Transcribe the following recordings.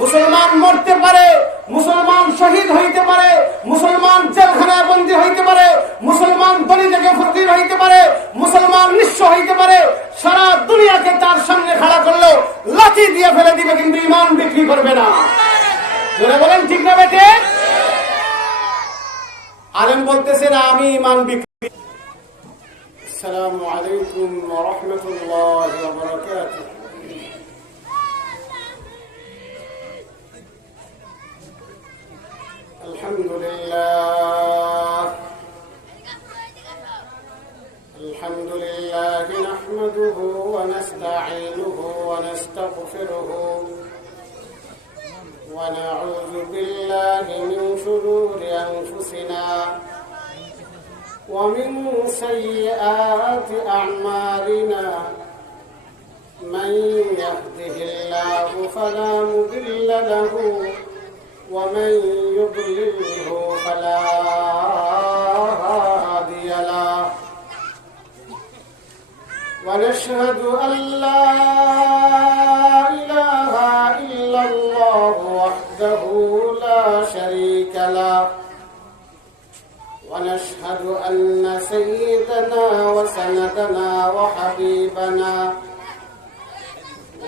মুসলমান মরতে পারে, মুসলমান শহীদ হইতে পারে, মুসলমান জেলখানায় বন্দী হইতে পারে, মুসলমান দলি থেকে ফকির হইতে পারে, মুসলমান নিঃস্ব হইতে পারে, সারা দুনিয়াকে তার সামনে খাড়া করলো লাঠি দিয়ে ফেলে দিবে, কিন্তু ঈমান বিক্রি করবে না। জোরে বলেন ঠিক না বেটে? আলেম বলতেছে না আমি ঈমান বিক্রি। আসসালামু আলাইকুম ওয়া রাহমাতুল্লাহি ওয়া বারাকাতুহু। الحمد لله نحمده ونستعينه ونستغفره ونعوذ بالله من شرور أنفسنا ومن سيئات أعمالنا من يهده الله فلا مضل له ومن يضلله فلا هادي له ونشهد أن لا إله إلا الله وحده لا شريك له ونشهد أن سيدنا وسندنا وحبيبنا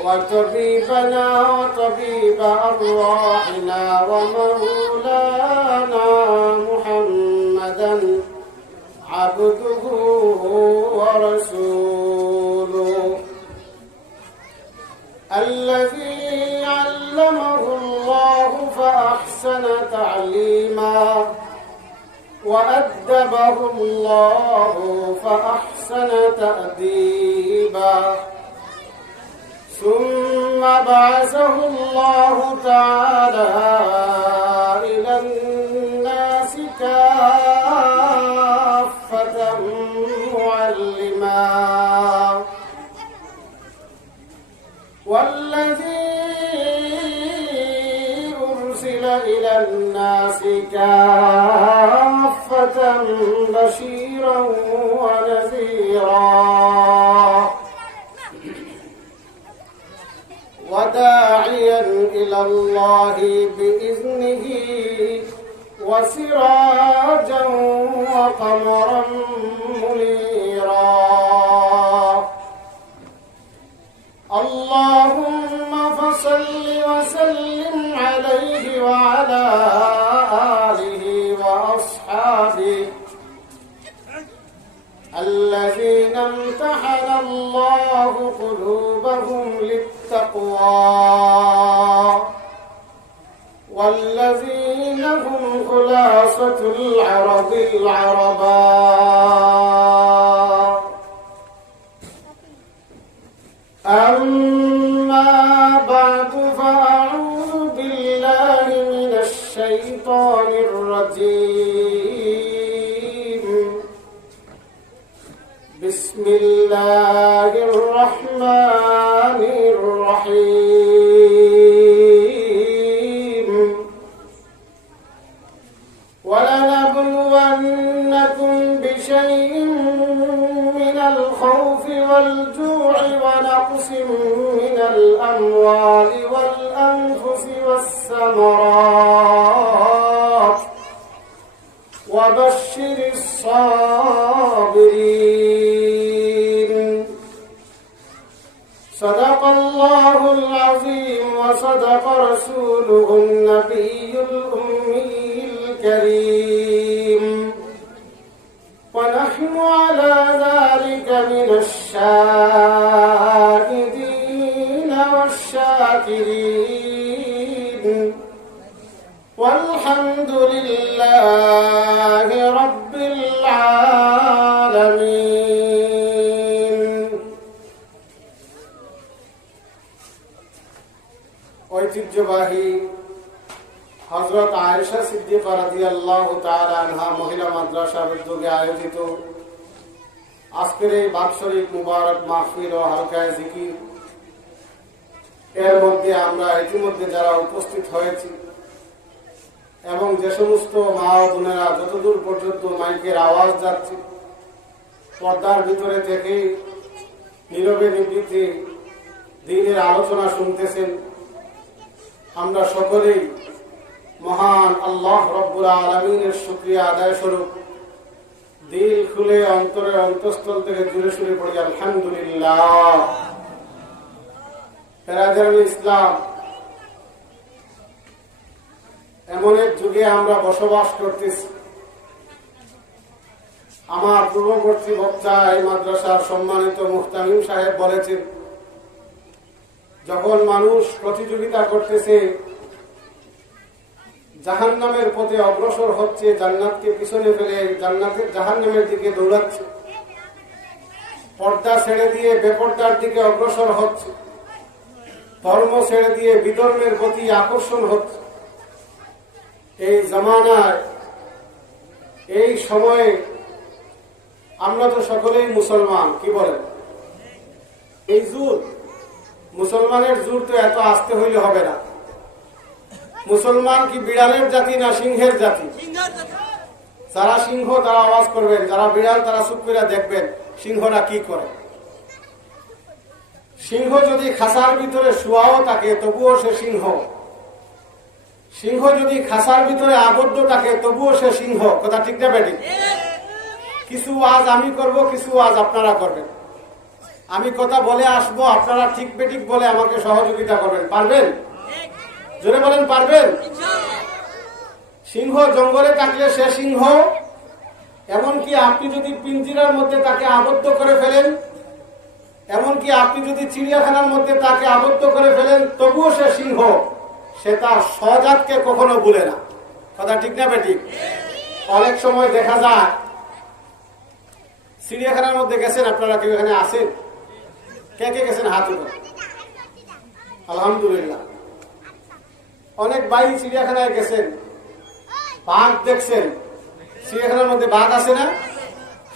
وطبيبنا وطبيب أرواحنا ومولانا محمدا عبده ورسوله الذي علمه الله فأحسن تعليما وأدبه الله فأحسن تأديبا ثم بعثه الله تعالى إلى الناس كافة معلما والذي أرسل إلى الناس كافة بشيرا ونذيرا وداعيا إلى الله بإذنه وسراجا وقمرا منيرا اللهم فصل وسلم عليه وعلى آله وأصحابه الذين امتحن الله قلوبهم للتقوى والذين هم خلاصة العرب العرباء أما بعد فأعوذ بالله من الشيطان الرجيم بسم الله الرحمن الرحيم ولنبلونكم بشيء من الخوف والجوع ونقص من الأموال والأنفس والثمرات وبشر الصابرين صدق الله العظيم وصدق رسوله النبي الأمي الكريم ونحن على ذلك من الشاهدين والشاكرين والحمد لله رب العالمين ঐতিহ্যবাহী হযরত আয়েশা সিদ্দিকা রাদিয়াল্লাহু তাআলা আনহা মহিলা মাদ্রাসার উদ্যোগে আয়োজিত আজকের এই বাৎসরিক মুবারক মাহফিল ও হালকায়ে জিকির এর মধ্যে আমরা ইতিমধ্যে যারা উপস্থিত হয়েছি এবং যে সমস্ত মা ও বোনেরা যতদূর পর্যন্ত মাইকের আওয়াজ যাচ্ছে পর্দার ভিতরে থেকে নীরবে নিবৃত্তে দ্বীনের আলোচনা শুনতেছেন, আমরা সকলেই মহান আল্লাহ রব্বুল আলামিনের শুকরিয়া আদায় স্বরূপ দিল খুলে অন্তরের অন্তঃস্থল থেকে জুড়ে শুরু পড়ি আলহামদুলিল্লাহ। বেরাদারান ইসলাম, এমন এক যুগে আমরা বসবাস করতেছি। আমার পূর্ববর্তী বক্তা এই মাদ্রাসার সম্মানিত মুহতামিম সাহেব বলেছেন, যখন মানুষ প্রতিযোগিতা করতেছে, জাহান্নামের পথে অগ্রসর হচ্ছে, জান্নাতকে পিছনে ফেলে জাহান্নামের দিকে দৌড়াচ্ছে, পর্দা ছেড়ে দিয়ে বেপর্দার দিকে অগ্রসর হচ্ছে, ধর্ম ছেড়ে দিয়ে বিধর্মের প্রতি আকর্ষণ হচ্ছে, এই জামানায় এই সময়ে আমরা তো সকলেই মুসলমান। কি বলেন? এই জোর, মুসলমানের জোর তো এত আসতে হইলে হবে না। মুসলমান কি বিড়ালের জাতি না সিংহের জাতি? যারা সিংহ তারা আওয়াজ করবেন, যারা বিড়াল তারা চুপ করে দেখবেন সিংহরা কি করে। সিংহ যদি খাসার ভিতরে শুয়াও থাকে তবুও সে সিংহ। সিংহ যদি খাসার ভিতরে আবদ্ধ থাকে তবুও সে সিংহ। কথা ঠিক না বেঠিক? কিছু আজ আমি করব, কিছু আজ আপনারা করবেন। আমি কথা বলে আসবো, আপনারা ঠিক বেঠিক বলে আমাকে সহযোগিতা করবেন। পারবেন? জোরে বলেন, পারবেন? সিংহ জঙ্গলে থাকলে সে সিংহ। এমনকি আপনি যদি পিঞ্জিরার মধ্যে তাকে আবদ্ধ করে ফেলেন, এমনকি আপনি যদি চিড়িয়াখানার মধ্যে তাকে আবদ্ধ করে ফেলেন তবুও সে সিংহ। সে তার স্বজাতকে কখনো ভুলে না। কথা ঠিক না বেঠিক? অনেক সময় দেখা যায় চিড়িয়াখানার মধ্যে গেছেন, আপনারা কেউ এখানে আসেন? কে কে গেছেন হাত উঠান। আলহামদুলিল্লাহ। অনেক ভাই চিড়িয়াখানায় গেছেন, বাঘ দেখছেন। চিড়িয়াখানার মধ্যে বাঘ আছে না?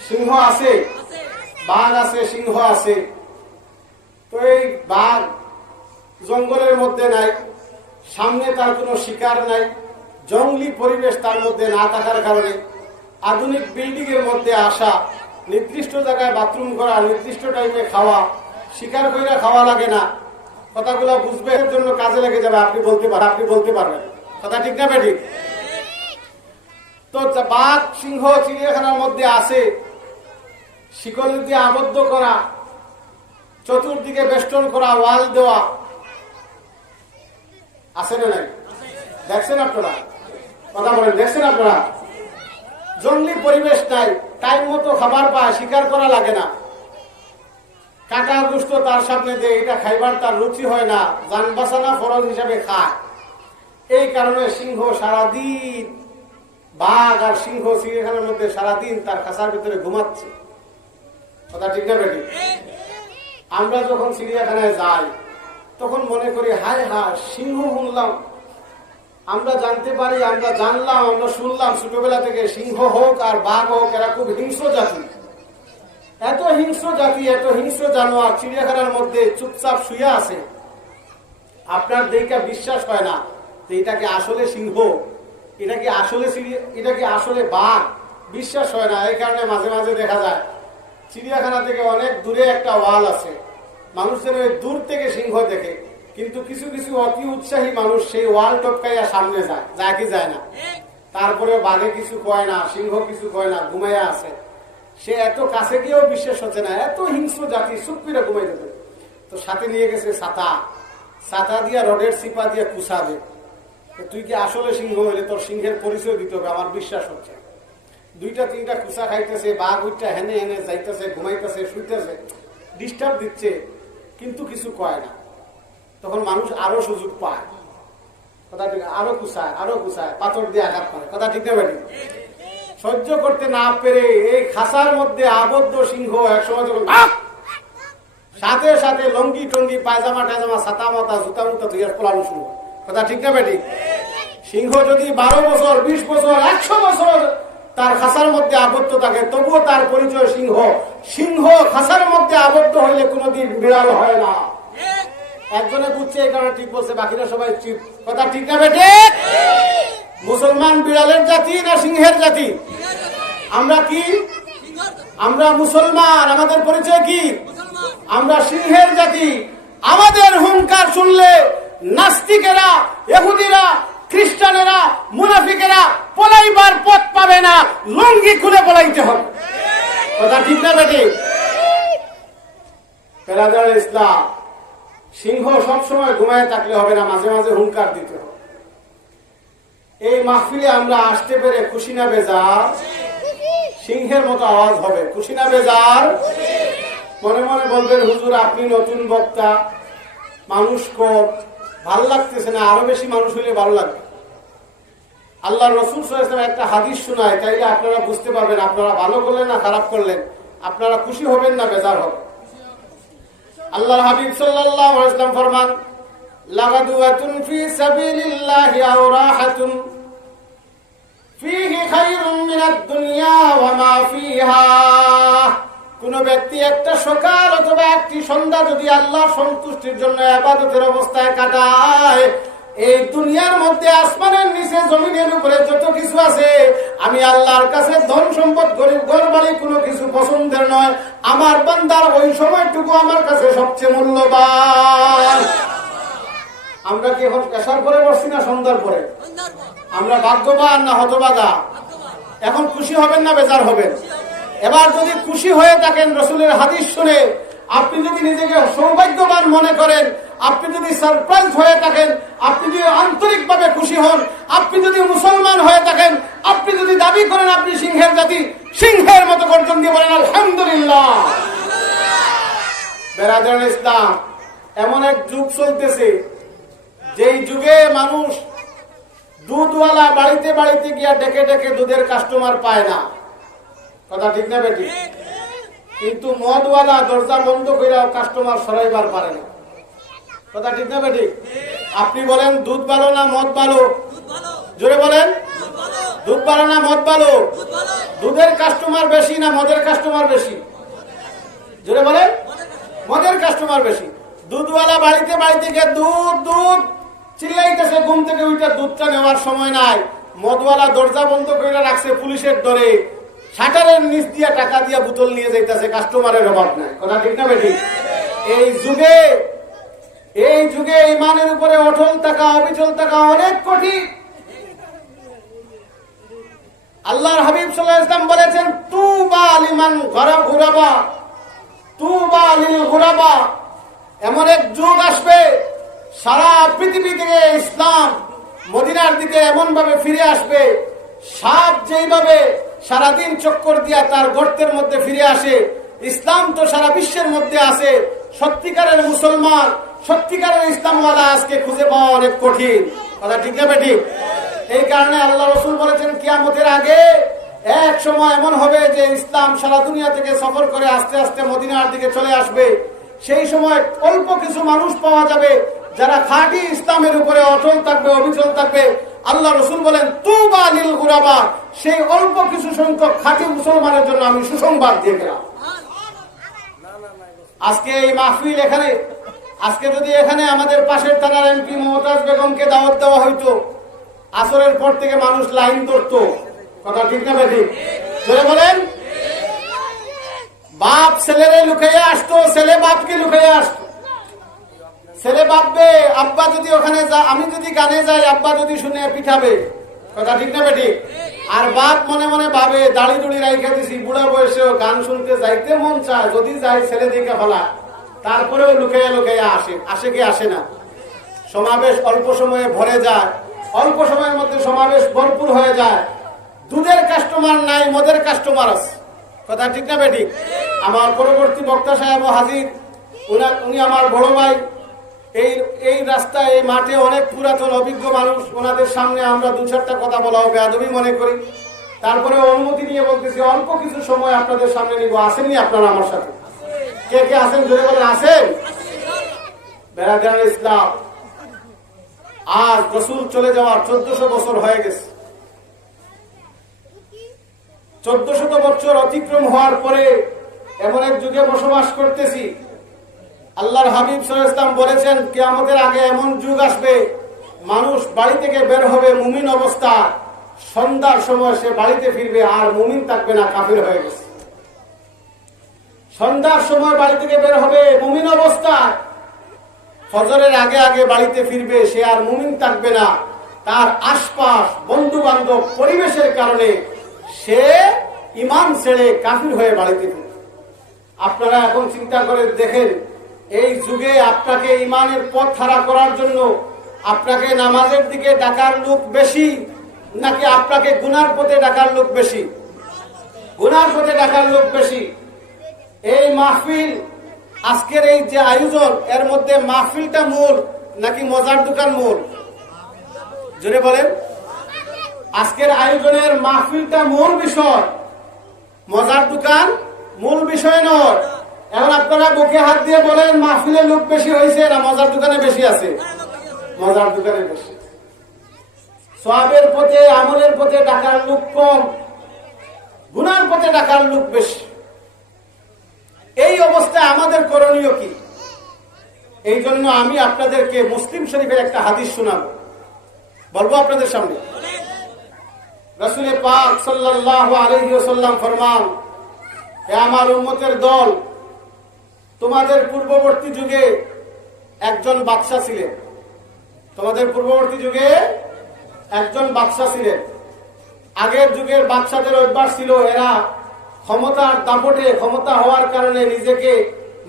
সিংহ আছে, বাঘ আছে, সিংহ আছে। তো এই বাঘ জঙ্গলের মধ্যে নাই, সামনে তার কোনো শিকার নাই, জঙ্গলি পরিবেশ তার মধ্যে না থাকার কারণে আধুনিক বিল্ডিং এর মধ্যে আসা, নির্দিষ্ট জায়গায় বাথরুম করা, নির্দিষ্ট টাইমে খাওয়া, শিকার কইরা খাওয়া লাগে না। কথাগুলো বুঝবে এর জন্য কাজে লেগে যাবে। আপনি বলতে পারবেন। কথা ঠিক না বেঠিক? তো বাঘ সিংহ চিড়িয়াখানার মধ্যে আছে, শিকল দিয়ে আবদ্ধ করা, চতুর্দিকে বেষ্টন করা, ওয়াল দেওয়া আছে না নাই? দেখছেন আপনারা? কথা বলেন, দেখছেন আপনারা? জঙ্গলি পরিবেশ নাই, টাইম মতো খাবার পায়, শিকার করা লাগে না। কাটা গুস্ত তার সামনে দিয়ে এটা খাইবার তার রুচি হয় না, জান বাঁচানা ফরজ হিসাবে খায়। এই কারণে সিংহ সারাদিন, বাঘ আর সিংহ চিড়িয়াখানার মধ্যে সারাদিন তার খাঁচার ভিতরে ঘুমাচ্ছে। কথা ঠিক না বেটি? আমরা যখন চিড়িয়াখানায় যাই তখন মনে করি হায় হায় সিংহ শুনলাম, আমরা জানতে পারি, আমরা জানলাম, আমরা শুনলাম ছোটবেলা থেকে সিংহ হোক আর বাঘ হোক এরা খুব হিংস্র জাতি। এত হিংস্র জাতি, এত হিংস্র জানোয়ার চিড়িয়াখানার মধ্যে চুপচাপ শুয়ে আছে। আপনার দেখে বিশ্বাস হয় না যে এটা কি আসলে সিংহ, এটা কি আসলে বাঘ, বিশ্বাস হয় না। এই কারণে মাঝে মাঝে দেখা যায় চিড়িয়াখানা থেকে অনেক দূরে একটা ওয়াল আছে, মানুষের দূর থেকে সিংহ দেখে, কিন্তু কিছু কিছু অতি উৎসাহী মানুষ সেই ওয়াল টপকাইয়া সামনে যায় কি যায় না। তারপরে বাঘে কিছু কয় না, সিংহ কিছু কয় না, ঘুমাইয়া আছে। সে এত কাছে গিয়েও বিশ্বাস হচ্ছে না, এত হিংস্র জাতি, চুপ করে ঘুমাই দেবে। তো সাথে নিয়ে গেছে ছাতা দিয়া, রডের চিপা দিয়া কুচা দে। তুই কি আসলে সিংহ হইলে তোর সিংহের পরিচয় দিতে হবে, আমার বিশ্বাস হচ্ছে। 2-3টা কুচা খাইতেছে, বাঘ উঠটা হেনে হেনে যাইতেছে, ঘুমাইতেছে, শুইতেছে, ডিস্টার্ব দিচ্ছে, কিন্তু কিছু কয় না। তখন মানুষ আরো সুযোগ পায়, কথা ঠিক, আরো কুচায়, পাথর দিয়ে আঘাত করে। কথা ঠিক না বেটি? সহ্য করতে না পেরে এই খাঁচার মধ্যে আবদ্ধ সিংহ একসময় যখন সাথে সাথে লঙ্গি টঙ্গি, পায়জামা টায়জামা, ছাতা মাতা, জুতা মুতা ধুইয়া পলানো শুরু। কথা ঠিক না বেটি? সিংহ যদি 12 বছর, 20 বছর, 100 বছর তার খাঁচার মধ্যে আবদ্ধ থাকে তবুও তার পরিচয় সিংহ। সিংহ খাঁচার মধ্যে আবদ্ধ হইলে কোনোদিন বিড়াল হয় না। একজনে বুঝছে, এই কারণে ঠিক বলছে, বাকিরা সবাই চুপ। কথা ঠিক না বেটে? মুসলমান বিড়ালের জাতি না সিংহের জাতি? আমরা কি? আমরা মুসলমান। আমাদের পরিচয় কি? আমরা সিংহের জাতি। আমাদের হুঙ্কার শুনলে নাস্তিকেরা, ইহুদিরা, খ্রিস্টানেরা, মুনাফিকেরা পলাইবার পথ পাবে না, লুঙ্গি খুলে পলাইতে হবে। কথা ঠিক না বেটি? বেরাদার ইসলাম, সিংহ সবসময় ঘুমায় থাকলে হবে না, মাঝে মাঝে হুঙ্কার দিতে হবে। এই মাহফিলে আমরা আসতে পেরে খুশি না বেজার? সিংহের মতো আওয়াজ হবে, খুশি না বেজার? মনে মনে বলবেন, হুজুর আপনি নতুন বক্তা, মানুষ কম, ভালো লাগতেছে না, আরো বেশি মানুষ হইলে ভালো লাগবে। আল্লাহ রসুল সাল্লাল্লাহু আলাইহি ওয়াসাল্লাম একটা হাদিস শোনায়, তাইলে আপনারা বুঝতে পারবেন আপনারা ভালো করলেন না খারাপ করলেন, আপনারা খুশি হবেন না বেজার হবেন। আল্লাহর হাবিব সাল্লাল্লাহু আলাইহি ওয়াসাল্লাম ফরমান, লাগাদুয়াতুন ফি সাবিলিল্লাহি আও রাহাতুন ফীহি খায়রুম মিনাদ দুনিয়া ওয়া মা ফীহা। কোন ব্যক্তি একটা সকাল অথবা একটি সন্ধ্যা যদি আল্লাহর সন্তুষ্টির জন্য ইবাদতের অবস্থায় কাটায়, এই দুনিয়ার মধ্যে আসমানের নিচে জমিনের উপরে যত কিছু আছে, আমি আল্লাহর কাছে ধন সম্পদ গরিব ঘর বাড়ি কোনো কিছু পছন্দের নয়, আমার বান্দার ওই সময়টুকু আমার কাছে সবচেয়ে মূল্যবান। আমরা কি এখন পেশার পরে বসছি না সন্ধ্যার পরে? আমরা ভাগ্যবান না হতভাগা? এখন খুশি হবেন না বেজার হবেন? এবার যদি খুশি হয়ে থাকেন, রসুলের হাদিস শুনে আপনি যদি নিজেকে সৌভাগ্যবান মনে করেন, আপনি যদি সারপ্রাইজ হয়ে থাকেন, আপনি যদি আন্তরিকভাবে খুশি হন, আপনি যদি মুসলমান হয়ে থাকেন, আপনি যদি দাবি করেন আপনি সিংহের জাতি, সিংহের মতো গর্জন দিয়ে বলেন আলহামদুলিল্লাহ। বেরাদার ইসলাম, এমন এক যুগ চলতেছে যেই যুগে মানুষ দুধওয়ালা বাড়িতে বাড়িতে গিয়া ডেকে ডেকে দুধের কাস্টমার পায় না। কথা ঠিক না বেটি? কিন্তু মদওয়ালা দরজা বন্ধ করে কাস্টমার সরাইবার পারে না। কথা ঠিক না বেটি? আপনি বলেন দুধ ভালো না মদ ভালো? জোরে বলেন, দুধ ভালো না মদ ভালো? দুধের কাস্টমার বেশি না মদের কাস্টমার বেশি? জোরে বলেন, মদের কাস্টমার বেশি। দুধওয়ালা বাড়িতে বাড়িতে গিয়ে দুধ দুধ চিল্লাইতেছে, ঘুম থেকে উঠে দুধটা নেওয়ার সময় নাই। মদওয়ালা দরজা বন্ধ করে রাখছে পুলিশের ডরে, শাটারের নিচ দিয়ে টাকা দিয়ে বোতল নিয়ে যাইতেছে, কাস্টমারের অভাব নাই। কথা ঠিক না বেটি? এই যুগে ইমানের উপরে অটল থাকা, অবিচল থাকা অনেক কঠিন। আল্লাহর হাবিব সাল্লাল্লাহু আলাইহি ওয়াসাল্লাম বলেছেন, তুবা লিমান গুরাবা, তুবা লিল গুরাবা। এমন এক যুগ আসবে, সারা পৃথিবী থেকে ইসলাম মদিনার দিকে এমন ভাবে ফিরে আসবে, সাপ যেইভাবে সারাদিন চক্কর দিয়া তার গর্তের মধ্যে ফিরে আসে, ইসলাম তো সারা বিশ্বের মধ্যে আছে। সত্যিকারের মুসলমান, সত্যিকারের ইসলামওয়ালা আজকে খুঁজে পাওয়া অনেক কঠিন। কথা ঠিক না বেঠিক? এই কারণে আল্লাহ রাসূল বলেছেন, কিয়ামতের আগে এক সময় এমন হবে যে ইসলাম সারা দুনিয়া থেকে সফর করে আস্তে আস্তে মদিনার দিকে চলে আসবে। সেই সময় অল্প কিছু মানুষ পাওয়া যাবে যারা খাঁটি ইসলামের উপরে অটল থাকবে, অবিচল থাকবে। আল্লাহ রাসূল বলেন, তুবা লিল গুরাবা, সেই অল্প কিছু সংখ্যক খাঁটি মুসলমানের জন্য আমি সুসংবাদ দিয়ে গেলাম। আজকে এই মাহফিল এখানে, আজকে যদি এখানে আমাদের পাশের থানার এমপি মমতাজ বেগমকে দাওয়াত দেওয়া হইতো, আসরের পর থেকে মানুষ লাইন ধরতো। কথা ঠিক না বেঠিক? জোরে বলেন। বাপ ছেলেরে লুকাইয়া আসতো, ছেলে বাপকে লুকাইয়া আসতো। ছেলে ভাববে আব্বা যদি ওখানে যা, আমি যদি গানে যাই আব্বা যদি শুনে পিঠাবে। কথা ঠিক না বেঠিক? আর বাপ মনে মনে ভাবে দাড়ি দুড়ি রাইখা দিছি, বুড়া বয়সেও গান শুনতে যাইতে মন চায়, যদি যাই ছেলে দিকে ফেলা, তারপরেও লুকাইয়া লুকাইয়া আসে। আসে কি আসে না? সমাবেশ অল্প সময়ে ভরে যায়, অল্প সময়ের মধ্যে সমাবেশ ভরপুর হয়ে যায়। দুধের কাস্টমার নাই, মদের কাস্টমার আছে। কথা ঠিক না বেঠিক? আমার পরবর্তী বক্তা সাহেব হাজির, উনি আমার বড় ভাই। এই রাস্তায়, এই মাঠে অনেক পুরাতন অভিজ্ঞ মানুষ, ওনাদের সামনে আমরা দু চারটা কথা বলা হবে বেয়াদবি মনে করি। তারপরে অনুমতি নিয়ে বলতেছি অল্প কিছু সময় আপনাদের সামনে নিব। আসেননি আপনারা আমার সাথে? কে কে আসেন জোরে বলেন, আসেন। বেরাদার ইসলাম, আজ রাসূল চলে যাওয়ার 1400 বছর হয়ে গেছে। 1400 বছর অতিক্রম হওয়ার পরে এমন এক যুগে বসবাস করতেছি। আল্লাহর হাবিব সাল্লাল্লাহু আলাইহি ওয়াসাল্লাম বলেছেন, কিয়ামতের আগে এমন যুগ আসবে, মানুষ বাড়ি থেকে বের হবে মুমিন অবস্থা, সন্ধ্যার সময় সে বাড়িতে ফিরবে আর মুমিন থাকবে না, কাফির হয়ে গেছে। সন্ধ্যার সময় বাড়ি থেকে বের হবে মুমিন অবস্থা, ফজরের আগে আগে বাড়িতে ফিরবে, সে আর মুমিন থাকবে না। তার আশপাশ বন্ধু বান্ধব পরিবেশের কারণে সে ঈমান ছেড়ে কাফির হয়ে বাড়িতে ফিরবে। আপনারা এখন চিন্তা করে দেখেন, এই যুগে আপনাকে ঈমানের পথ হারা করার জন্য আপনাকে নামাজের দিকে ডাকার লোক বেশি, নাকি আপনাকে গুনার পথে ডাকার লোক বেশি? গুনার পথে ডাকার লোক বেশি। এই মাহফিল, আজকের এই যে আয়োজন, এর মধ্যে মাহফিলটা মূল নাকি মজার দোকান মূল? জোরে বলেন। আজকের আয়োজনের মাহফিলটা মূল বিষয়, মজার দোকান মূল বিষয় নয়। এখন আপনারা বুকে হাত দিয়ে বলেন, মাহফিলের লোক বেশি হয়েছে না মজার দোকানে বেশি আছে? মজার দোকানে বেশি। সওয়াবের পথে, আমলের পথে ডাকার লোক কম, গুনার পথে ডাকার লোক বেশি। এই অবস্থায় আমাদের করণীয় কি? এই জন্য আমি আপনাদেরকে মুসলিম শরীফের একটা হাদিস শোনাবো, বলবো আপনাদের সামনে। রাসূল পাক সাল্লাল্লাহু আলাইহি ওয়াসাল্লাম ফরমান, হে আমার উম্মতের দল, তোমাদের পূর্ববর্তী যুগে একজন বাদশা ছিলেন। তোমাদের পূর্ববর্তী যুগে একজন বাদশা ছিলেন। আগের যুগের বাদশাদের অভ্যাস ছিল, এরা ক্ষমতার দাপটে, ক্ষমতা হওয়ার কারণে নিজেকে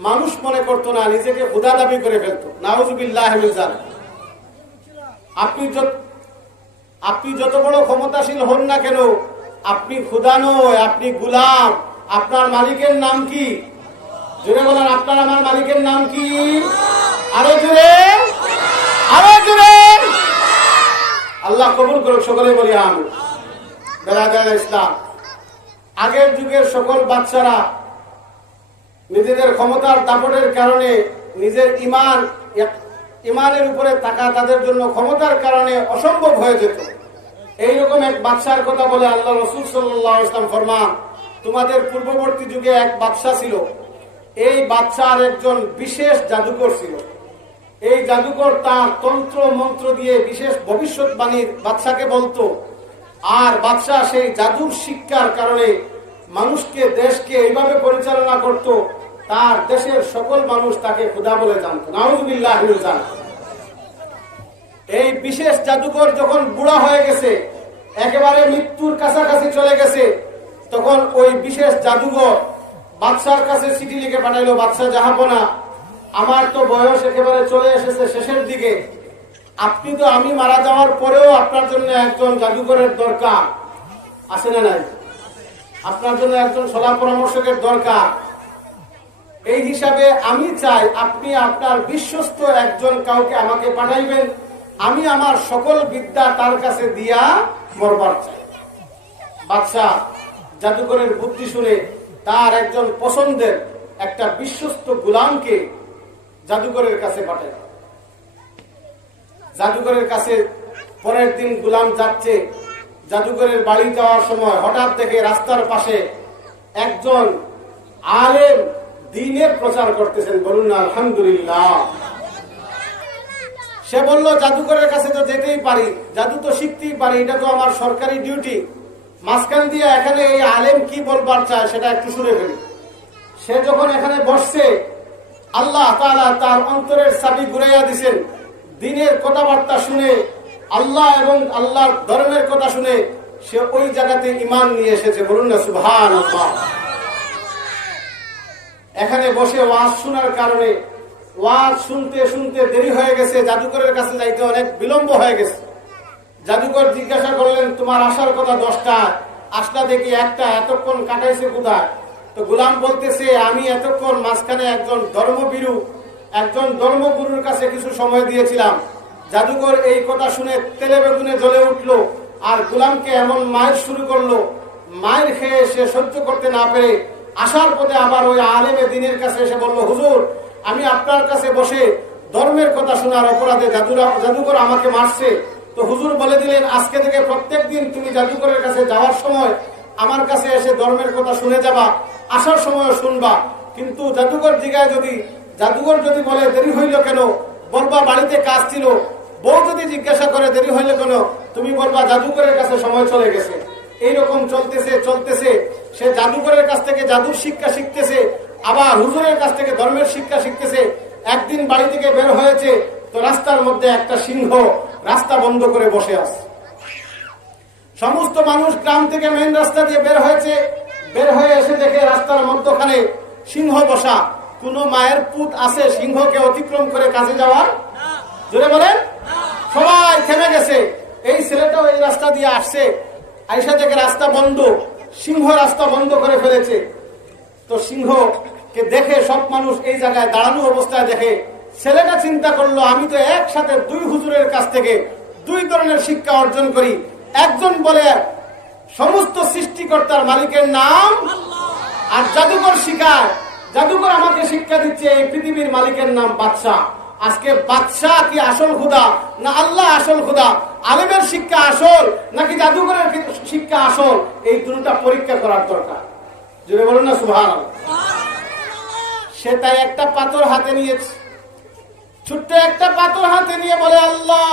মানুষ মনে করতো না, নিজেকে খোদা দাবি করে ফেলতো। নাউযুবিল্লাহি মিন যালিক। আপনি যত বড় ক্ষমতাশীল হন না কেন, আপনি খোদা নয়, আপনি গোলাম। আপনার মালিকের নাম কি? জোরে বলেন, আপনার আমার মালিকের নাম কি? আরো জোরে, আরো জোরে। আল্লাহ কবুল করুক, সকলে বলি আমিন। বেরাদার ইসলাম, আগের যুগের সকল বাচ্চারা নিজেদের ক্ষমতার দাপটের কারণে নিজের ইমানের উপরে থাকা তাদের জন্য ক্ষমতার কারণে অসম্ভব হয়ে যেত। এইরকম এক বাদশার কথা বলে আল্লাহ রাসূল সাল্লাল্লাহু আলাইহি ওয়াসাল্লাম ফরমান, তোমাদের পূর্ববর্তী যুগে এক বাদশা ছিল। এই বাদশার একজন বিশেষ জাদুকর ছিল। এই জাদুকর তার তন্ত্র মন্ত্র দিয়ে বিশেষ ভবিষ্যৎবাণীর বাদশাকে বলতো, আর বাদশা সেই জাদুর শিক্ষার কারণে মানুষকে, দেশকে এইভাবে পরিচালনা করত, তার দেশের সকল মানুষ তাকে খোদা বলে জানত। নাউযুবিল্লাহি মিন যালিক। এই বিশেষ জাদুকর যখন বুড়া হয়ে গেছে, একেবারে মৃত্যুর কাছাকাছি চলে গেছে, তখন ওই বিশেষ জাদুকর বাদশার কাছে চিঠি লিখে পাঠাইলো, বাদশা জাহাপনা, আমার তো বয়স একেবারে চলে এসেছে শেষের দিকে, আপনি তো আমি মারা যাওয়ার পরেও আপনার জন্য একজন জাদুকরের দরকার আছে না নাই? আপনার জন্য একজন সলাহ পরামর্শকের দরকার। এই হিসাবে আমি চাই আপনি আপনার বিশ্বস্ত একজন কাউকে আমাকে পাঠাইবেন, আমি আমার সকল বিদ্যা তার কাছে দিয়া মরবার চাই। বাদশাহ জাদুকরের বুদ্ধি শুনে তার একজন পছন্দের একটা বিশ্বস্ত গোলামকে জাদুকরের কাছে পাঠায়। জাদুকরের কাছে পরের দিন গোলাম যাচ্ছে, জাদুকরের বাড়ি যাওয়ার সময় হঠাৎ দেখে রাস্তার পাশে একজন আলেম দ্বীনের প্রচার করতেছেন। বলুন না আলহামদুলিল্লাহ। সে বলল, জাদুকরের কাছে তো যেতেই পারি, জাদু তো শিখতেই পারি, এটা তো আমার সরকারি ডিউটি। মাঝখান দিয়ে এখানে এই আলেম কি বলবার চায় সেটা একটু শুনে ফেলি। সে যখন এখানে বসছে, আল্লাহ তাআলা তার অন্তরের চাবি ঘুরাইয়া দিছেন। দ্বীনের কথাবার্তা শুনে, আল্লাহ এবং আল্লাহর ধর্মের কথা শুনে সে ওই জায়গাতে ঈমান নিয়ে এসেছে। বলুন না সুবহানাল্লাহ। এখানে বসে ওয়াজ শোনার কারণে ওয়াজ শুনতে শুনতে দেরি হয়ে গেছে, জাদুকরের কাছে যাইতে অনেক বিলম্ব হয়ে গেছে। জাদুকর জিজ্ঞাসা করলেন, তোমার আসার কথা 10টা, আসলা দেখি 1টা, এতক্ষণ কাটাইছে কোথায়? তো গোলাম বলতেছে, আমি এতক্ষণ মাঝখানে একজন ধর্মবীরু, একজন ধর্মগুরুর কাছে কিছু সময় দিয়েছিলাম। জাদুকর এই কথা শুনে তেলে বেগুনে জ্বলে উঠলো, আর গোলামকে এমন মায়ের শুরু করলো, মায়ের খেয়ে সে সহ্য করতে না পেরে আসার পথে আবার ওই আলেমে দ্বীনের কাছে এসে বলল, হুজুর, আমি আপনার কাছে বসে ধর্মের কথা শোনার অপরাধে জাদুকর আমাকে মারছে। তো হুজুর বলে দিলেন, আজকে থেকে প্রত্যেক দিন তুমি জাদুকরের কাছে যাওয়ার সময় আমার কাছে এসে ধর্মের কথা শুনে যাবা, আসার সময় শুনবা। কিন্তু জাদুকর যদি বলে দেরি হইল কেন, বলবা বাড়িতে কাজ ছিল। বউ যদি জিজ্ঞাসা করে দেরি হইল কেন, তুমি বলবা জাদুকরের কাছে সময় চলে গেছে। এইরকম চলতেছে চলতেছে সে জাদুকরের কাছ থেকে জাদুর শিক্ষা শিখতেছে, আবার হুজুরের কাছ থেকে ধর্মের শিক্ষা শিখতেছে। একদিন বাড়ি থেকে বের হয়েছে, তো রাস্তার মধ্যে একটা সিংহ রাস্তা বন্ধ করে বসে আছে। সমস্ত মানুষ গ্রাম থেকে মেইন রাস্তা দিয়ে বের হয়েছে, বের হয়ে এসে দেখে রাস্তার মধ্যখানে সিংহ বসা। কোন মায়ের পুত আছে সিংহকে অতিক্রম করে কাজে যাওয়ার? জোরে বলেন। সবাই থেমে গেছে। এই ছেলেটাও এই রাস্তা দিয়ে আসছে, আইসা থেকে রাস্তা বন্ধ, সিংহ রাস্তা বন্ধ করে ফেলেছে। তো সিংহকে দেখে সব মানুষ এই জায়গায় দাঁড়ানো অবস্থায় দেখে ছেলেটা চিন্তা করলো, আমি তো একসাথে দুই হুজুরের কাছ থেকে দুই ধরনের শিক্ষা অর্জন করি। একজন বলে সমস্ত সৃষ্টিকর্তার মালিকের নাম, আর জাদুকর শিখায়, জাদুকর আমাকে শিক্ষা দিচ্ছে এই পৃথিবীর মালিকের নাম বাদশাহ। আজকে বাদশাহ কি আসল খোদা না আল্লাহ আসল খোদা? আলেমের শিক্ষা আসল নাকি জাদুকরের শিক্ষা আসল? এই দুটোটা পরীক্ষা করার দরকার। জোরে বলুন না সুবহানাল্লাহ। সে তাই একটা পাথর হাতে নিয়েছে, ছোট্ট একটা পাথর হাতে নিয়ে বলে, আল্লাহ,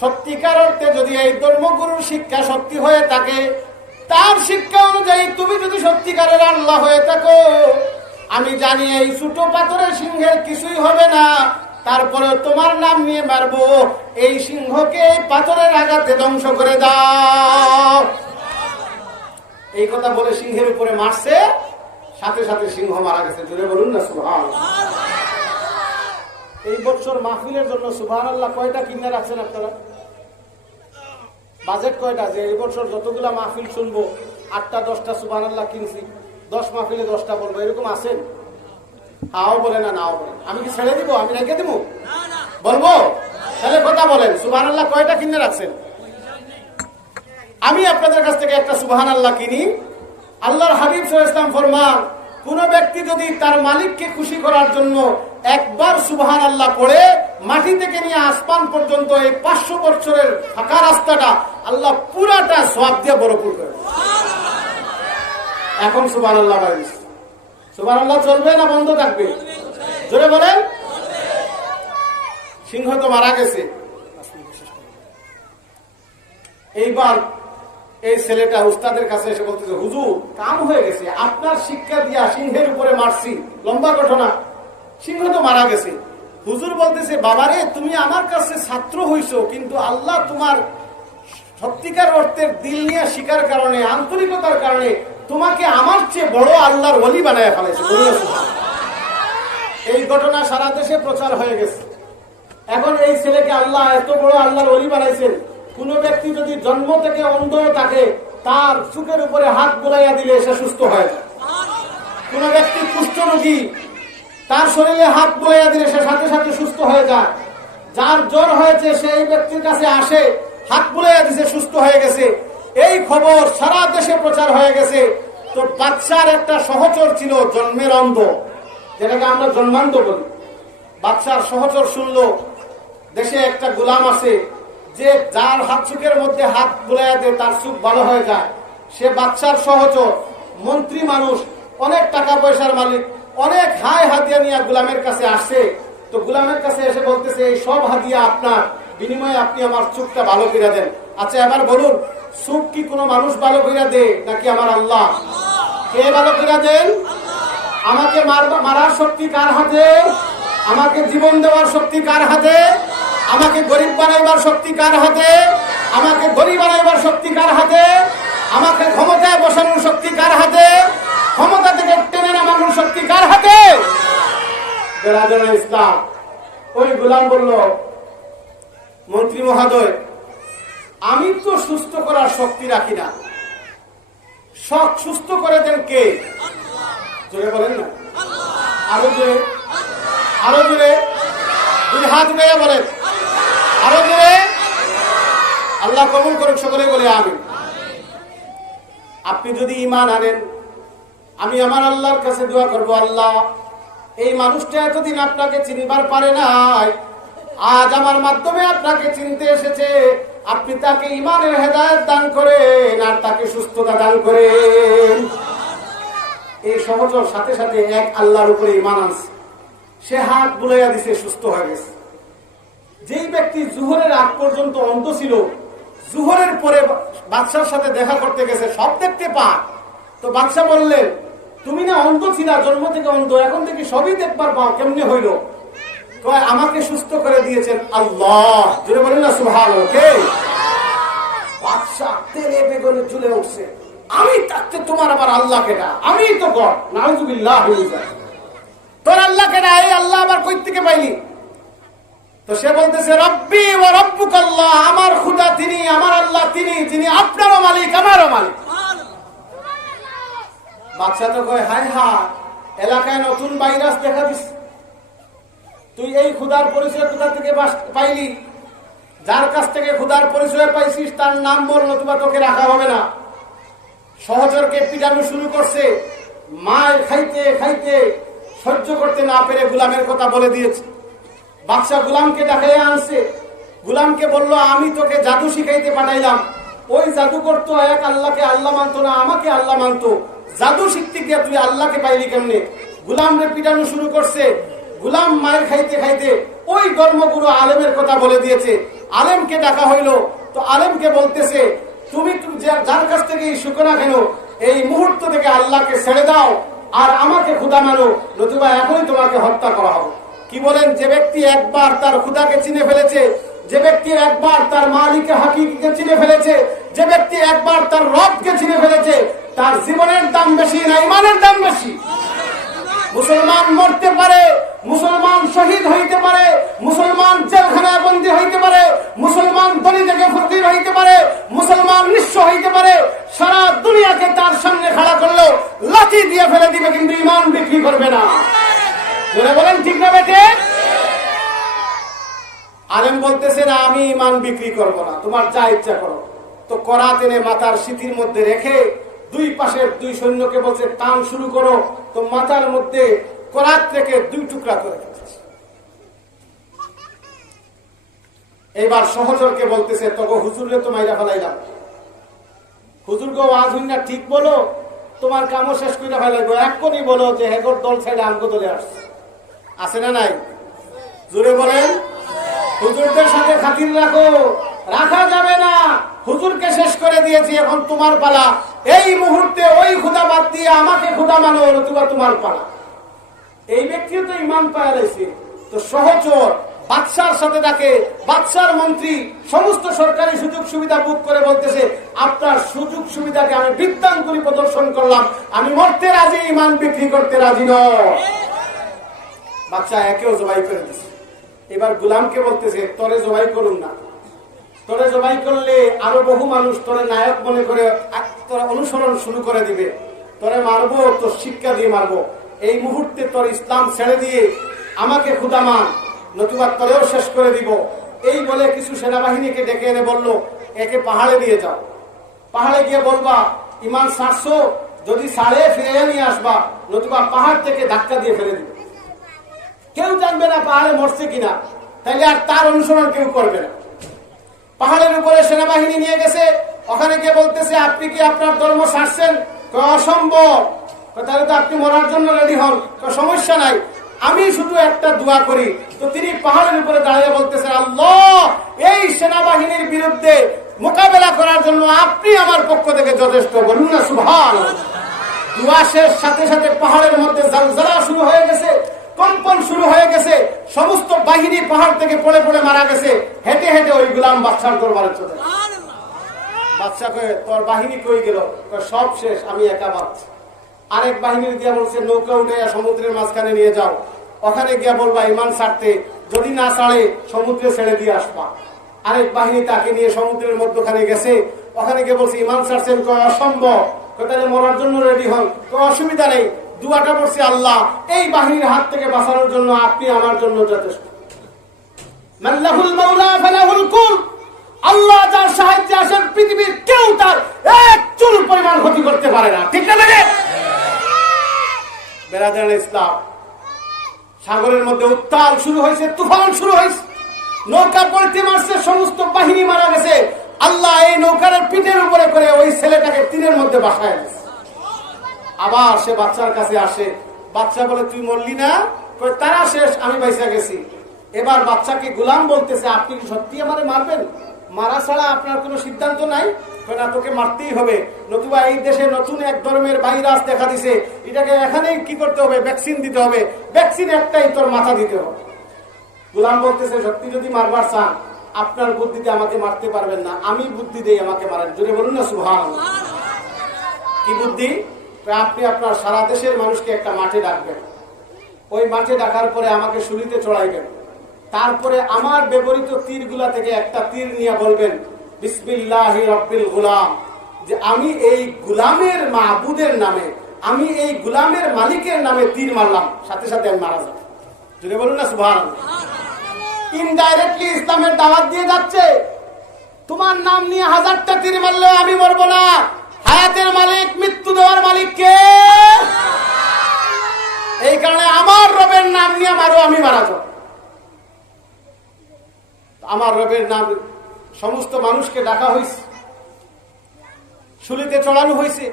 সত্যিকার অর্থে যদি এই ধর্মগুরুর শিক্ষা সত্যি হয়ে থাকে, তার শিক্ষা অনুযায়ী তুমি যদি সত্যিকারের আল্লাহ হয়ে থাকো, আমি জানি এই ছোট পাথরের সিংহের কিছুই হবে না, তারপরে তোমার নাম নিয়ে মারবো, এই সিংহকে এই পাথরের আঘাতে ধ্বংস করে দাও। এই কথা বলে সিংহের উপরে মারছে, সাথে সাথে সিংহ মারা গেছে। জোরে বলুন না সুবহানাল্লাহ। এই বছর মাহফিলের জন্য সুবহানাল্লাহ কয়টা কিনে রাখছেন আপনারা? বাজেট কয়টা? যে এই বছর যতগুলা মাহফিল শুনবো 8টা 10টা সুবহানাল্লাহ কিনছি, 10 মাহফিলে 10টা বলবো, এরকম আছেন? হাও বলে না, নাও বলেন। আমি কি ছেড়ে দিব? আমি রেখে দিব? বলবো? তাহলে কথা বলেন, সুবহানাল্লাহ কয়টা কিনে রাখছেন? আমি আপনাদের কাছ থেকে একটা সুবহানাল্লাহ কিনি। আল্লাহর হাবিব সাল্লাল্লাহু আলাইহি ওয়াসাল্লাম ফরমান, কোন ব্যক্তি যদি তার মালিককে খুশি করার জন্য একবার সুবহানাল্লাহ পড়ে মাটি থেকে নিয়ে আসমান পর্যন্ত এই 500 বছরের ফাঁকা রাস্তাটা আল্লাহ পুরাটা সওয়াব দিয়ে ভরপুর করে। এখন সুবহানাল্লাহ বাইরে, সুবহানাল্লাহ চলবে না বন্ধ থাকবে? জোরে বলেন। সিংহ তো মারা গেছে। এইবার এই ছেলেটা উস্তাদের কাছে এসে বলতেছে, হুজুর, কাম হয়ে গেছে, আপনার শিক্ষা দিয়া সিংহের উপরে মারছি, লম্বা ঘটনা, সিংহ তো মারা গেছে। হুজুর বলতেছে, বাবারে, তুমি আমার কাছে ছাত্র হইছো, কিন্তু আল্লাহ তোমার সত্যিকার অর্থের দিল নিয়ে শিকার কারণে, আন্তরিকতার কারণে তোমাকে আমার চেয়ে বড় আল্লাহর ওলি বানায় ফেলেছে। এই ঘটনা সারা দেশে প্রচার হয়ে গেছে। এখন এই ছেলেকে আল্লাহ এত বড় আল্লাহর ওলি বানাইছেন, কোন ব্যক্তি যদি জন্ম থেকে অন্ধ থাকে, তার চোখের উপরে হাত বুলাইয়া দিলে সে সুস্থ হয়ে যায়। কোন ব্যক্তি কুষ্ঠরোগী, তার শরীরে হাত বুলাইয়া দিলে সে সাথে সাথে সুস্থ হয়ে যায়। যার জ্বর হয়েছে সেই ব্যক্তির কাছে আসে, হাত বুলাইয়া দিছে, সুস্থ হয়ে গেছে। এই খবর সারা দেশে প্রচার হয়ে গেছে। তো বাচ্চার একটা সহচর ছিল জন্মের অন্ধ, যেটাকে আমরা জন্মান্ধ বলি। বাচ্চার সহচর শুনলো দেশে একটা গোলাম আছে, যে যার হাত চোখের মধ্যে হাত বুলাইয়া দেয় তার চোখ ভালো হয়ে যায়। সে বাচ্চার সহচর, মন্ত্রী মানুষ, অনেক টাকা পয়সার মালিক, অনেক হাই হাদিয়া নিয়ে গোলামের কাছে আসছে। তো গোলামের কাছে এসে বলতেছে, এই সব হাদিয়া আপনার, বিনিময়ে আপনি আমার চোখটা ভালো করে দেন। আচ্ছা, এবার বলুন, চোখ কি কোনো মানুষ ভালো করে দেয় নাকি আমার আল্লাহ? কে ভালো করে দেন? আমাকে মারার শক্তি কার হাতে? আমাকে জীবন দেওয়ার শক্তি কার হাতে? আমাকে গরিব বানাইবার শক্তি কার হাতে? আমাকে গরিব বানাইবার শক্তি কার হাতে? আমাকে ক্ষমতায় বসানোর শক্তি কার হাতে? ক্ষমতা থেকে টেনে নামানোর শক্তি কার হাতে? বেরাদরে ইসলাম। ওই গোলাম বলল, মন্ত্রী মহোদয়, আমি তো সুস্থ করার শক্তি রাখি না, সব সুস্থ করে দেন কে? জোরে বলেন না, আরো জোরে, আরো জোরে, দুই হাত উঠে বলেন, আরো জোরে। আল্লাহ কবুল করুক, সকলে বলে আমিন। আপনি যদি ঈমান আনেন, আমি আমার আল্লাহর কাছে দোয়া করব, আল্লাহ, এই মানুষটা এতদিন আপনাকে চিনবার পারে নাই, আজ আমার মাধ্যমে আপনাকে চিনতে এসেছে, আপনি তাকে ঈমানের হেদায়েত দান করেন আর তাকে সুস্থতা দান করেন। এই সহচর সাথে সাথে এক আল্লাহর উপরে ঈমান আনছে, সে হাত বুলাইয়া দিছে, সুস্থ হয়ে গেছে। যেই ব্যক্তি জুহরের আগ পর্যন্ত অন্ধ ছিল, জুহরের পরে বাদশার সাথে দেখা করতে গেছে, সব দেখতে পায়। তো বাদশা বললেন, তুমি না অন্ধ ছিলা, জন্ম থেকে অন্ধ, এখন থেকে সবই দেখবার পাও, কেমনে হইল? কয় আমাকে সুস্থ করে দিয়েছেন আল্লাহ। জুড়ে বলেন না সুবহানাল্লাহ। কে? বাদশা তেলে বেগুনে ঝুলে উঠছে, আমি থাকতে তোমার আবার আল্লাহ কেডা? আমি তো গড, নাউযুবিল্লাহ। তোর আল্লাহ কেডা? এই আল্লাহ আবার কই থেকে পাইলি? তো সে বলতেছে রব্বি ওয়া রব্বুকাল্লাহ, আমার খোদা তিনি, আমার আল্লাহ তিনি, যিনি আপনারও মালিক আমারও মালিক। বাদশা তো কয় হায় হা, এলাকায় নতুন ভাইরাস দেখা দিস। তুই এই খোদার পরিচয় কোথা থেকে পাইলি? যার কাছ থেকে খোদার পরিচয় পাইছিস তার নাম বল, নতুবা তোকে রাখা হবে না। সহচরকে পিটানো শুরু করছে, মায়ের খাইতে খাইতে সহ্য করতে না পেরে গোলামের কথা বলে দিয়েছে। বাদশা গোলামকে ডাকাইয়া আনছে, গোলামকে বলল আমি তোকে জাদু শিখাইতে পাঠাইলাম। ওই জাদুকর তো এক আল্লাহকে আল্লাহ মানতো না, আমাকে আল্লাহ মানতো। জাদু শিখতে গিয়ে তুই আল্লাহকে পাইলি কেমনে? গোলামরে পিটানো শুরু করছে। গোলাম মায়ের খাইতে খাইতে ওই ধর্মগুরু আলেমের কথা বলে দিয়েছে। আলেমকে ডাকা হইল, তো আলেমকে বলতেছে তুমি যার কাছ থেকে শিখো না কেন, এই মুহূর্ত থেকে আল্লাহকে ছেড়ে দাও আর আমাকে খোদা মানো, নতুবা এখনই তোমাকে হত্যা করা হবে। কি বলেন? যে ব্যক্তি একবার তার খোদাকে চিনে ফেলেছে, যে ব্যক্তি একবার তার মালিকে হাকিকে চিনে ফেলেছে, যে ব্যক্তি একবার তার রবকে চিনে ফেলেছে, তার জীবনের দাম বেশি না ইমানের দাম বেশি? মুসলমান মরতে পারে, মুসলমান শহীদ হইতে পারে, মুসলমান জেলখানায় বন্দী হইতে পারে, মুসলমান ধনী থেকে ফকির হইতে পারে, মুসলমান নিঃস্ব হইতে পারে, সারা দুনিয়াকে তার সামনে খাড়া করলেও লাঠি দিয়ে ফেলে দিবে, কিন্তু ইমান বিক্রি করবে না। বলেন ঠিক না বেটে? আলেম বলতেছে না আমি ইমান বিক্রি করব না, তোমার যা ইচ্ছা করো। তো করাত এনে মাথার সিথির মধ্যে রেখে দুই পাশের দুই সৈন্যকে বলছে টান শুরু করো। তো মাথার মধ্যে করাত রেখে দুই টুকরা করে দিতেছে। এবার সহচরকে বলতেছে তবে হুজুরকে তো মাইরা ফেলাইলাম, হুজুরকে আজ হইনা ঠিক বলো, তোমার কামও শেষ করে ফেলাইবো। এখনই বলো যে হেগর দল ছেড়ে আমগো দলে আসছে, আছে না নাই? জোরে বলেন। হুজুরদের সাথে খাতির রাখো, রাখা যাবে না। হুজুরকে শেষ করে দিয়েছি, এখন তোমার পালা। এই মুহূর্তে ওই খুদা বাদ দিয়ে আমাকে খুদা মানো, নতুবা তোমার পালা। এই ব্যক্তিও তো ইমান পায়া রয়েছে। তো সহচর বাদশার সাথে ডাকে, বাদশার মন্ত্রী সমস্ত সরকারি সুযোগ সুবিধা বুক করে বলতেছে আপনার সুযোগ সুবিধাকে আমি বৃত্তান্তরি প্রদর্শন করলাম, আমি মরতে রাজি, ইমান বিক্রি করতে রাজি নয়। বাদশা একেও জবাই করে দিচ্ছে। এবার গোলামকে বলতেছে তোরে জবাই করুন না, তোরে জবাই করলে আরো বহু মানুষ তোরে নায়ক মনে করে তোরা অনুসরণ শুরু করে দিবে, তোরে মারবো, তোর শিক্ষা দিয়ে মারবো। এই মুহূর্তে তোর ইসলাম ছেড়ে দিয়ে আমাকে খুদা মান, নতুবা তোরেও শেষ করে দিব। এই বলে কিছু সেনাবাহিনীকে ডেকে এনে বললো একে পাহাড়ে নিয়ে যাও, পাহাড়ে গিয়ে বলবা ইমান ছাড়ছো, যদি ছাড়ে ফিরে নিয়ে আসবা, নতুবা পাহাড় থেকে ধাক্কা দিয়ে ফেলে দিবে। কেউ জানবে না পাহাড়ে মরছে কিনা, তাইলে আর তার অনুসরণ কেউ করবে না। পাহাড়ের উপরে সেনাবাহিনী নিয়ে গেছে, ওখানে গিয়ে বলতেছে আপনি কি আপনার ধর্ম ছাড়ছেন? অসম্ভব। তাহলে তো আপনি মরার জন্য রেডি হন। সমস্যা নাই, আমি শুধু একটা দোয়া করি। তো তিনি পাহাড়ের উপরে দাঁড়িয়ে বলতেছেন আল্লাহ, এই সেনাবাহিনীর বিরুদ্ধে মোকাবেলা করার জন্য আপনি আমার পক্ষ থেকে যথেষ্ট। বলুন না সুবহানাল্লাহ। দোয়া শেষ, সাথে সাথে পাহাড়ের মধ্যে জালজালা শুরু হয়ে গেছে, কম্পন শুরু হয়ে গেছে, সমস্ত বাহিনী পাহাড় থেকে পড়ে পড়ে মারা গেছে। হেঁটে হেঁটে ওই গোলাম বাদশার দরবারে চলে। বাদশা কয়ে তোর বাহিনী কই গেল? সব শেষ, আমি একা বাঁচছি। আরেক বাহিনীর দিয়া বলছে নৌকা উঠে সমুদ্রের মাঝখানে নিয়ে যাও, ওখানে গিয়া বলবা ইমান ছাড়তে, যদি না ছাড়ে সমুদ্রে ছেড়ে দিয়ে আসবা। আরেক বাহিনী তাকে নিয়ে সমুদ্রের মধ্যখানে গেছে, ওখানে গিয়ে বলছে ইমান ছাড়ছেন? কয় অসম্ভব। তাহলে মরার জন্য রেডি হন। অসুবিধা নেই, দুয়াটা পড়ছি আল্লাহ এই বাহিনীর হাত থেকে বাঁচানোর জন্য আপনি আমার জন্য যথেষ্ট। মাল্লাহুল মাওলা ফালাহুল কুল, আল্লাহ যার সাহায্যে আসেন পৃথিবীর কেউ তার এক চুল পরিমাণ ক্ষতি করতে পারে না। ঠিক না লাগে? বেরাদার ইসলাম, সাগরের মধ্যে উত্তাল শুরু হয়েছে, তুফান শুরু হয়েছে, নৌকা পলটে মারছে, সমস্ত বাহিনী মারা গেছে। আল্লাহ এই নৌকার পিঠের উপরে করে ওই ছেলেটাকে তীরের মধ্যে বাসায় দিয়েছে। আবার সে বাচ্চার কাছে আসে, বাচ্চা বলে তুই মরলি না? তারা শেষ, আমি বাইসা গেছি। এবার বাচ্চাকে গোলাম বলতেছে আপনি কি সত্যি আমারে মারবেন? মারা ছাড়া আপনার কোনো সিদ্ধান্ত নাই? না, তোকে মারতেই হবে, নতুবা এই দেশে নতুন এক ধর্মের ভাইরাস দেখা দিছে, এটাকে এখানেই কি করতে হবে? ভ্যাকসিন দিতে হবে। ভ্যাকসিন একটাই, তোর মাথা দিতে হবে। গোলাম বলতেছে, সত্যি যদি মারবার চান আপনার বুদ্ধিতে আমাকে মারতে পারবেন না, আমি বুদ্ধি দেই, আমাকে মারেন। জোরে বলুন না সুবহানাল্লাহ। কি বুদ্ধি? আপনি আপনার সারা দেশের মানুষকে একটা মাঠে ডাকবেন, ওই মাঠে ডাকার পরে আমাকে শুলিতে চড়াইবেন, তারপরে আমার ব্যবহৃত তীরগুলা থেকে একটা তীর নিয়ে বলবেন বিসমিল্লাহি রাব্বিল গুলাম, যে আমি এই গুলামের মাবুদের নামে, আমি এই গুলামের মালিকের নামে তীর মারলাম, সাথে সাথে আমি মারা যাব। যদি বলুন না সুবহানাল্লাহ। ইনডাইরেক্টলি ইসলামের দাওয়াত দিয়ে যাচ্ছে। তোমার নাম নিয়ে 1000টা তীর মারলেও আমি মরবো না। হায়াতের মালিক, মৃত্যু দেওয়ার মালিক কে? এই কারণে আমার রবের নাম নিয়ে মারো, আমি মারা যাব। আমার রবের নাম সমস্ত মানুষকে ডাকা হয়েছে, শুলিতে চড়ানো হয়েছে,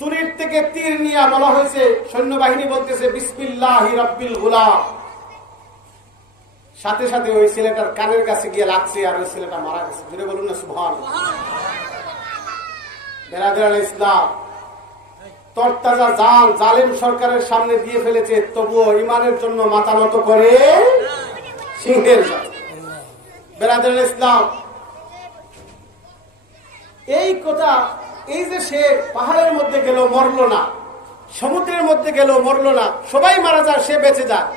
তুরির থেকে তীর নিয়ে বলা হয়েছে, সৈন্যবাহিনী বলতেছে বিসমিল্লাহি রাব্বিল গুলাম। সাথে সাথে ওই ছেলেটার কানের কাছে গিয়ে লাগছে, আর ওই ছেলেটা মারা গেছে। জোরে বলুন না সুবহানাল্লাহ। বেরাদার ইসলাম, তরতাজা জাল জালেম সরকারের সামনে দিয়ে ফেলেছে, তবুও ইমানের জন্য মাথা নত করে সিংহের জাত। বেরাদার ইসলাম, এই কথা, এই যে সে পাহাড়ের মধ্যে গেল মরল না, সমুদ্রের মধ্যে গেল মরল না, সবাই মারা যায়, সে বেঁচে যায়,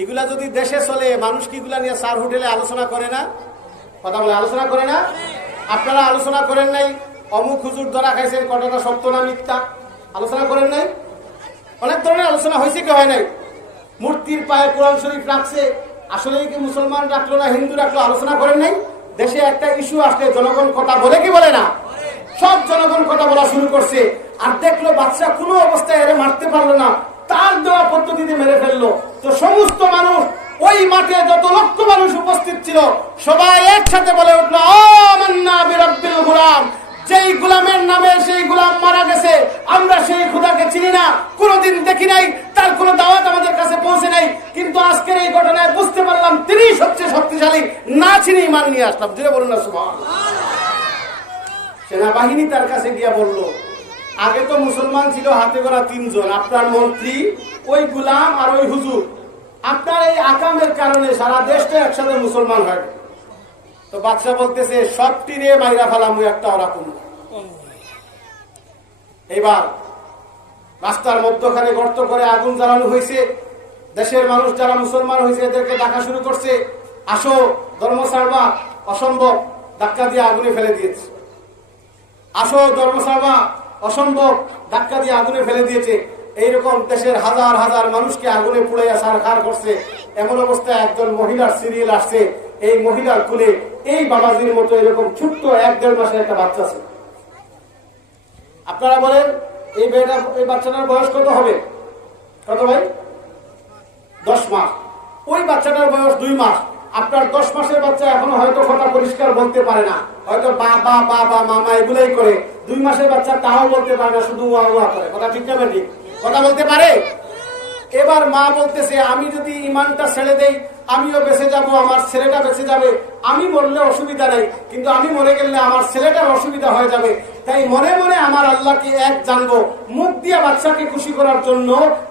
এগুলা যদি দেশে চলে, মানুষ কি এগুলা নিয়ে স্যার হোটেলে আলোচনা করে না? কথা বলে আলোচনা করে না? আপনারা আলোচনা করেন নাই অমুক হুজুর ধরা খাইছেন, কথাটা সত্য না মিথ্যা? আলোচনা করেন নাই? অনেক ধরনের আলোচনা হয়েছে কি হয় নাই? মূর্তির পায়ে কোরআন শরীফ রাখছে, আসলে কি মুসলমান রাখলো না হিন্দু রাখলো? আলোচনা করেন নাই? দেশে একটা ইস্যু আসলে জনগণ কথা বলে কি বলে না? সব জনগণ কথা বলা শুরু করছে, আর দেখলো বাচ্চা কোনো অবস্থায় এর মারতে পারলো না, তার দেওয়া পদ্ধতিতে মেরে ফেললো। তো সমস্ত মানুষ, ওই মাঠে যত লক্ষ মানুষ উপস্থিত ছিল, সবাই একসাথে বলে উঠলো আমান্না বিরাব্বিল গুলাম। যেই গুলামের নামে সেই গুলাম মারা গেছে, আমরা সেই খোদাকে চিনি না, কোনোদিন দেখি নাই, তার কোনো দাওয়াত আমাদের কাছে পৌঁছে নাই, কিন্তু আজকের এই ঘটনায় বুঝতে পারলাম তিনি সবচেয়ে শক্তিশালী, না চিনি ইমান নিয়ে আসলাম। জুড়ে বলুন না সুবহানাল্লাহ। সেনাবাহিনী তার কাছে গিয়া বলল, আগে তো মুসলমান ছিল হাতে গোনা 3 জন, আপনার মন্ত্রী, ওই গুলাম আর ওই হুজুর, আপনার এই আকামের কারণে সারা দেশটা একসাথে মুসলমান হয়। তো বাদশা বলতেছে, সবটি রে মাইরা ফেলাম, একটা ওরকম। এবার রাস্তার মধ্যখানে গর্ত করে আগুন জ্বালানো হয়েছে, দেশের মানুষ যারা মুসলমান হয়েছে এদেরকে ডাকা শুরু করছে, আসো ধর্ম ছাড়বা, অসম্ভব, ধাক্কা দিয়ে আগুনে ফেলে দিয়েছে। আসো ধর্ম ছাড়বা, অসম্ভব, ধাক্কা দিয়ে আগুনে ফেলে দিয়েছে। এইরকম দেশের হাজার হাজার মানুষকে আগুনে পুড়াইয়া সারখার করছে। এমন অবস্থায় একজন মহিলার সিরিয়াল আসছে, এই মহিলার কোলে এই বাবাজির মতো এরকম ছোট্ট 1-1.5 মাসের একটা বাচ্চা ছিল। আপনারা বলেন এই বাচ্চাটার বয়স কত হবে? কত ভাই? 10 মাস। ওই বাচ্চাটার বয়স 2 মাস। আপনার 10 মাসের বাচ্চা এখনো হয়তো কথা পরিষ্কার বলতে পারে না, হয়তো বাবা বাবা মামা এগুলাই করে। 2 মাসের বাচ্চা তাও বলতে পারে না, শুধু ওয়া ওয়া করে। কথা ঠিক না ঠিক? কথা বলতে পারে। এবার মা বলতেছে, আমি যদি ইমানটা ছেড়ে দেই আমিও বেঁচে যাব, আমার ছেলেটা বেঁচে যাবে, আমি মরলে অসুবিধা নেই, কিন্তু আমি মরে গেলে আমার ছেলেটার অসুবিধা হয়ে যাবে। তাই মনে মনে আমার আল্লাহকে এক জানবো, মুখ দিয়ে বাচ্চাকে খুশি করার জন্য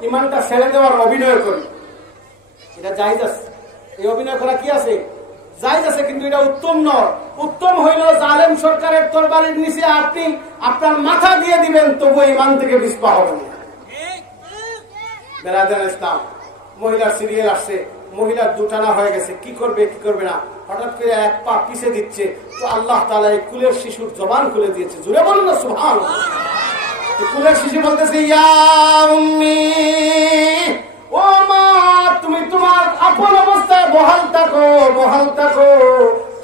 ইমানটা ছেড়ে দেওয়ার অভিনয় করি। এটা জায়েজ আছে, এই অভিনয় করা কি আছে? জায়েজ আছে, কিন্তু এটা উত্তম নয়। উত্তম হইল জালেম সরকারের তরবারির নিচে আপনি আপনার মাথা দিয়ে দিবেন, তবু ইমান থেকে বিস্পা হবে না। বেরাদার ইসলাম, মহিলার সিরিয়াল আসছে, মহিলার দুটানা হয়ে গেছে, কি করবে কি করবে না, হঠাৎ করে এক পা পিছে দিচ্ছে, তো আল্লাহ তাআলা এই কুলের শিশুর জবান খুলে দিয়েছে। জুড়ে বলুন না সুবহানাল্লাহ। কুলের শিশু বলতেছে, ইয়া উম্মি, ও মা, তুমি তোমার আপন অবস্থায় বহাল থাকো, বহাল থাকো।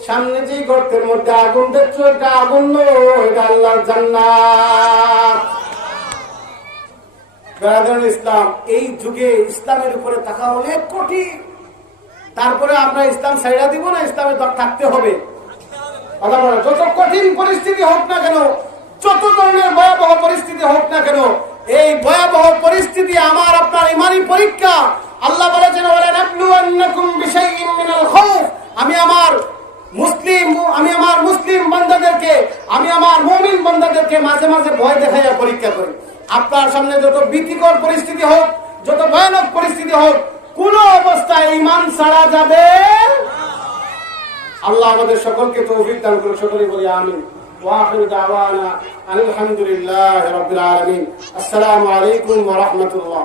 সামনে যে গর্তের মধ্যে আগুন দেখছো, এটা আগুন নয়, এটা আল্লাহর জান্নাত। বেরাদার ইসলাম, এই যুগে ইসলামের উপরে থাকা অনেক কঠিন। তারপরে আমরা ইসলাম ছাইড়া দিব না, ইসলামে থাকতে হবে। কথা বলে, যত কঠিন পরিস্থিতি হোক না কেন, যত ধরনের ভয়াবহ পরিস্থিতি হোক না কেন, এই ভয়াবহ পরিস্থিতি আমার আপনার ইমানি পরীক্ষা। আল্লাহ বলেছেন, ওয়ালানাবলুওয়ান্নাকুম বিশাইইন মিনাল খাউফ, আমি আমার আমি আমার মুমিন বান্দাদেরকে মাঝে মাঝে ভয় দেখাইয়া পরীক্ষা করি। আপনার সামনে যত ভীতিকর পরিস্থিতি হোক, যত ভয়ানক পরিস্থিতি হোক, কোন অবস্থায় ঈমান ছাড়া যাবে। আল্লাহ আমাদের সকলকে তৌফিক দান করুন। সকলেই বলি আমিন। ওয়া আখিরু দাওয়ানা আলহামদুলিল্লাহি রাব্বিল আলামিন। আসসালামু আলাইকুম ওয়া রাহমাতুল্লাহ।